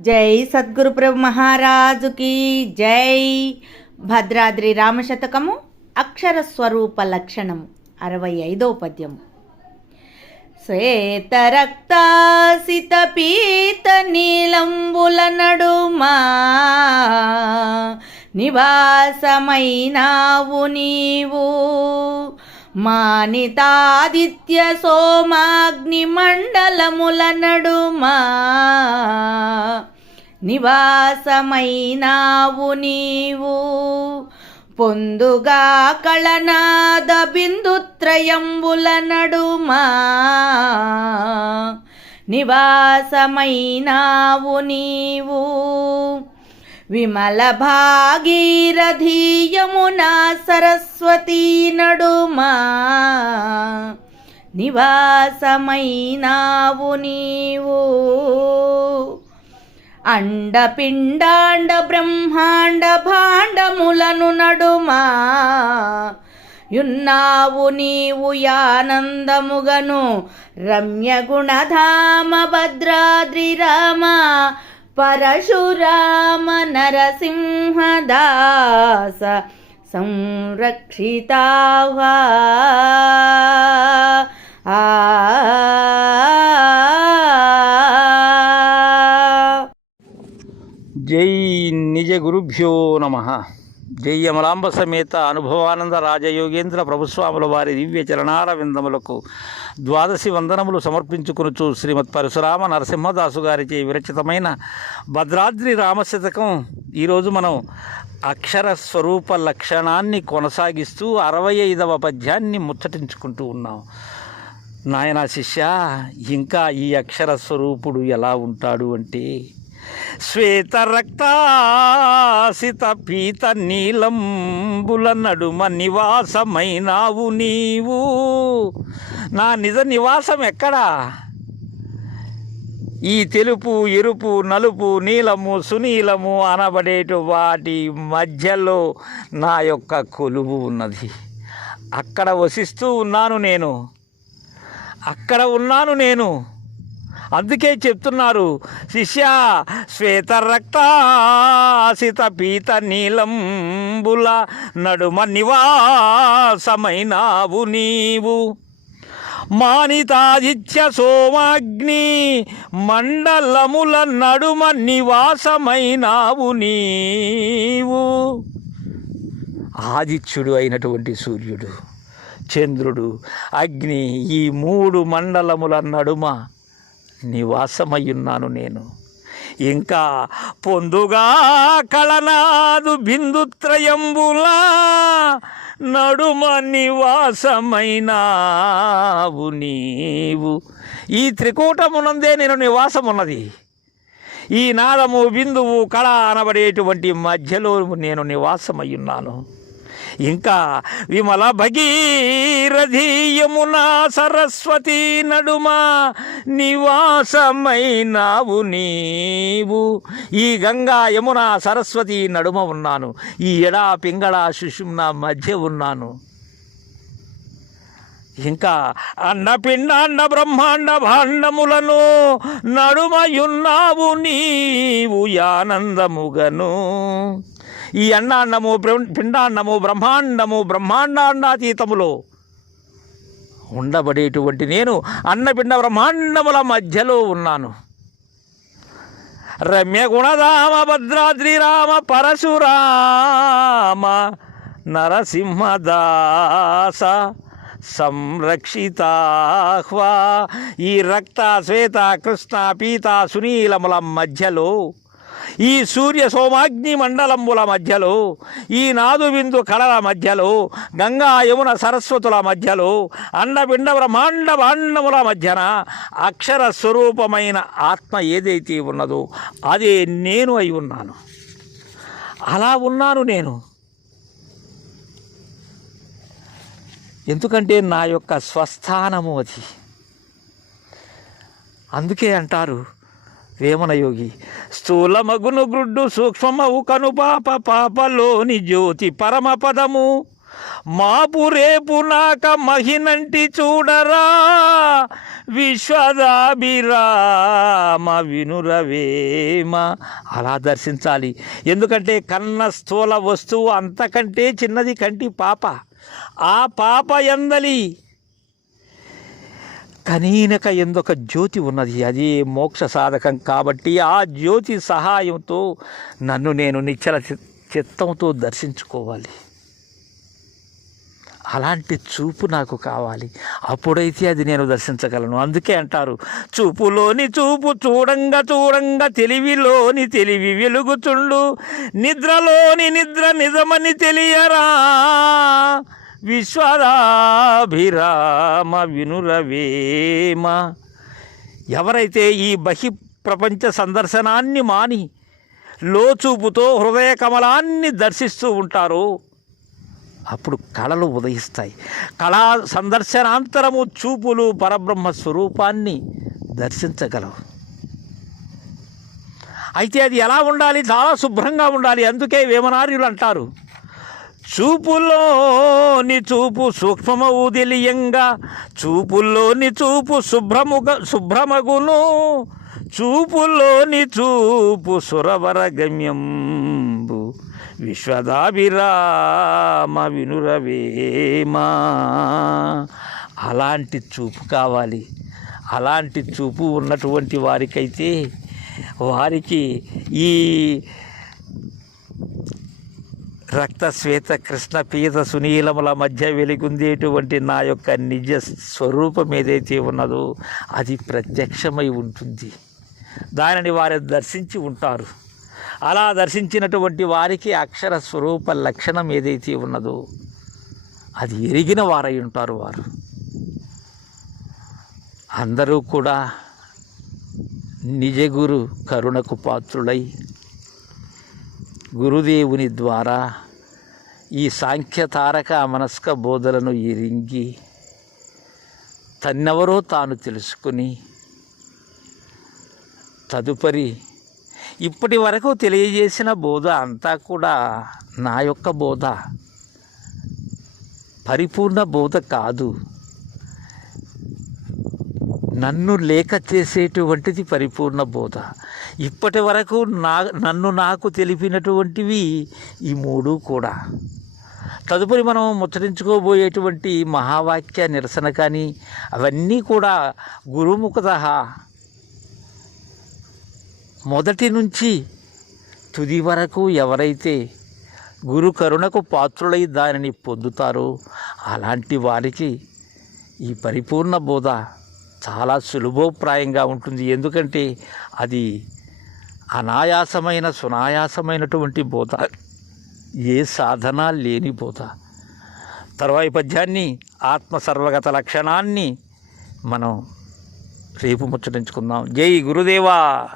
జై సద్గురు ప్రభు మహారాజుకి జై. భద్రాద్రి రామశతకము అక్షర స్వరూప లక్షణము అరవై ఐదో పద్యము. శ్వేతరక్తాసిత పీత నీలంబుల నడుమా నివాసమైనావు నీవు. మానితాదిత్య సోమాగ్ని మండలముల నడుమా నివాసమైనావు నీవు. పొందుగా కళనాద బిందుత్రయంబుల నడుమా. నివాసమైనావు నీవు. విమల భాగీరథీయమునా సరస్వతీ నడుమా. నివాసమైనావు నీవు. అండపిండాండ బ్రహ్మాండ భాండములను నడుమా. యున్నావు నీవు యానందముగను రమ్య గుణధామ భద్రాద్రి రామ పరశురామ నరసింహదాస సంరక్షితావా ఆ జై నిజ గురుభ్యో నమ. జై అమలాంబ సమేత అనుభవానంద రాజయోగేంద్ర ప్రభుస్వాముల వారి దివ్య చరణార విందములకు ద్వాదశి వందనములు సమర్పించుకునుచు శ్రీమద్ పరశురామ నరసింహదాసు గారిచే విరచితమైన భద్రాద్రి రామశతకం ఈరోజు మనం అక్షర స్వరూప లక్షణాన్ని కొనసాగిస్తూ అరవై ఐదవ పద్యాన్ని ముచ్చటించుకుంటూ ఉన్నాం. నాయనా శిష్య ఇంకా ఈ అక్షర స్వరూపుడు ఎలా ఉంటాడు అంటే శ్వేత రక్తాసిత పీత నీలంబుల నడుమ నివాసమైనావు నీవు. నా నిజ నివాసం ఎక్కడా? ఈ తెలుపు ఎరుపు నలుపు నీలము సునీలము అనబడేటు వాటి మధ్యలో నా యొక్క కొలువు ఉన్నది. అక్కడ వసిస్తూ ఉన్నాను నేను. అక్కడ ఉన్నాను నేను. అందుకే చెప్తున్నారు శిష్య శ్వేత రక్తాసిత పీత నీలంబుల నడుమ నివాసమైనావు నీవు. మానితాదిత్య సోమాగ్ని మండలముల నడుమ నివాసమైనావు నీవు. ఆదిత్యుడు అయినటువంటి సూర్యుడు చంద్రుడు అగ్ని ఈ మూడు మండలముల నడుమ నివాసమయ్యున్నాను నేను. ఇంకా పొందుగా కళనాదు బిందుత్రయంబులా నడుమ నివాసమైనావు నీవు. ఈ త్రికూటమునందే నేను నివాసమున్నది. ఈ నాదము బిందువు కళ అనబడేటువంటి మధ్యలో నేను నివాసమయ్యున్నాను. ఇంకా విమల భగీరథీయమునా సరస్వతి నడుమ నివాసమైనావు నీవు. ఈ గంగా యమున సరస్వతి నడుమ ఉన్నాను. ఈ ఎడా పింగళ శిశుమ్న మధ్య ఉన్నాను. ఇంకా అన్నపిండాండ బ్రహ్మాండ భాండములను నడుమయున్నావు నీవు యానందముగను ఈ అన్నాండము బ్ర- పిండాండము బ్రహ్మాండము బ్రహ్మాండాండాతీతములో ఉండబడేటువంటి నేను అన్నపిండ బ్రహ్మాండముల మధ్యలో ఉన్నాను. రమ్య గుణధామ భద్రాద్రి రామ పరశురామ నరసింహదాస సంరక్షితాహ్వా ఈ రక్త శ్వేత కృష్ణ పీత సునీలముల మధ్యలో ఈ సూర్య సోమాగ్ని మండలంబుల మధ్యలో ఈ నాదుబిందు కళల మధ్యలో గంగా యమున సరస్వతుల మధ్యలో అండపిండ బ్రహ్మాండ భాండముల మధ్యన అక్షర స్వరూపమైన ఆత్మ ఏదైతే ఉన్నదో అదే నేను అయి ఉన్నాను. అలా ఉన్నాను నేను. ఎందుకంటే నా యొక్క స్వస్థానము అది. అందుకే అంటారు వేమనయోగి స్థూలమగును గ్రుడ్డు సూక్ష్మమవు కను పాప పాపలోని జ్యోతి పరమపదము మాపు రేపు నాక మహినంటి చూడరా విశ్వదాభిరామ వినురవేమ. అలా దర్శించాలి. ఎందుకంటే కన్న స్థూల వస్తువు అంతకంటే చిన్నది కంటి పాప. ఆ పాప ఎందలి? కనీనక ఎందొక జ్యోతి ఉన్నది? అది మోక్ష సాధకం కాబట్టి ఆ జ్యోతి సహాయంతో నన్ను నేను నిచ్చల చిత్తంతో దర్శించుకోవాలి. అలాంటి చూపు నాకు కావాలి. అప్పుడైతే అది నేను దర్శించగలను. అందుకే అంటారు చూపులోని చూపు చూడంగా చూడంగా తెలివిలోని తెలివి వెలుగుచుండు. నిద్రలోని నిద్ర నిజమని తెలియరా? విశ్వరాభిరామ వినురవేమ ఎవరైతే ఈ బహి ప్రపంచ సందర్శనాన్ని మాని లోచూపుతో హృదయ కమలాన్ని దర్శిస్తూ ఉంటారో అప్పుడు కళలు ఉదయిస్తాయి. కళా సందర్శనాంతరము చూపులు పరబ్రహ్మ స్వరూపాన్ని దర్శించగలవు. అయితే అది ఎలా ఉండాలి? చాలా శుభ్రంగా ఉండాలి. అందుకే వేమనార్యులు అంటారు. చూపులోని చూపు సూక్ష్మమవు తెలియంగా చూపుల్లోని చూపు శుభ్రముగ శుభ్రమగును చూపులోని చూపు సురవర గమ్యంబు విశ్వదాభిరామ వినురవేమా. అలాంటి చూపు కావాలి. అలాంటి చూపు ఉన్నటువంటి వారికైతే వారికి ఈ రక్త శ్వేత కృష్ణ పీత సునీలముల మధ్య వెలుగుందేటువంటి నా యొక్క నిజ స్వరూపం ఏదైతే ఉన్నదో అది ప్రత్యక్షమై ఉంటుంది. దానిని వారు దర్శించి ఉంటారు. అలా దర్శించినటువంటి వారికి అక్షర స్వరూప లక్షణం ఏదైతే ఉన్నదో అది ఎరిగిన వారై ఉంటారు వారు. అందరూ కూడా నిజగురు కరుణకు పాత్రులై గురుదేవుని ద్వారా ఈ సాంఖ్యతారక మనస్క బోధలను ఇరింగి తన్నెవరో తాను తెలుసుకుని తదుపరి ఇప్పటి వరకు తెలియజేసిన బోధ అంతా కూడా నా యొక్క బోధ. పరిపూర్ణ బోధ కాదు. నన్ను లేక చేసేటువంటిది పరిపూర్ణ బోధ. ఇప్పటి వరకు నా నన్ను నాకు తెలిపినటువంటివి ఈ మూడు కూడా. తదుపరి మనం ముచ్చరించుకోబోయేటువంటి మహావాక్య నిరసన కానీ అవన్నీ కూడా గురుముఖత. మొదటి నుంచి తుది వరకు ఎవరైతే గురు కరుణకు పాత్రులై దానిని పొందుతారో అలాంటి వారికి ఈ పరిపూర్ణ బోధ చాలా సులభోప్రాయంగా ఉంటుంది. ఎందుకంటే అది అనాయాసమైన సునాయాసమైనటువంటి బోధ. ఏ సాధన లేని బోధ. తర్వాయి పద్యాన్ని ఆత్మ సర్వగత లక్షణాన్ని మనం రేపు ముచ్చటించుకుందాం. జై గురుదేవా!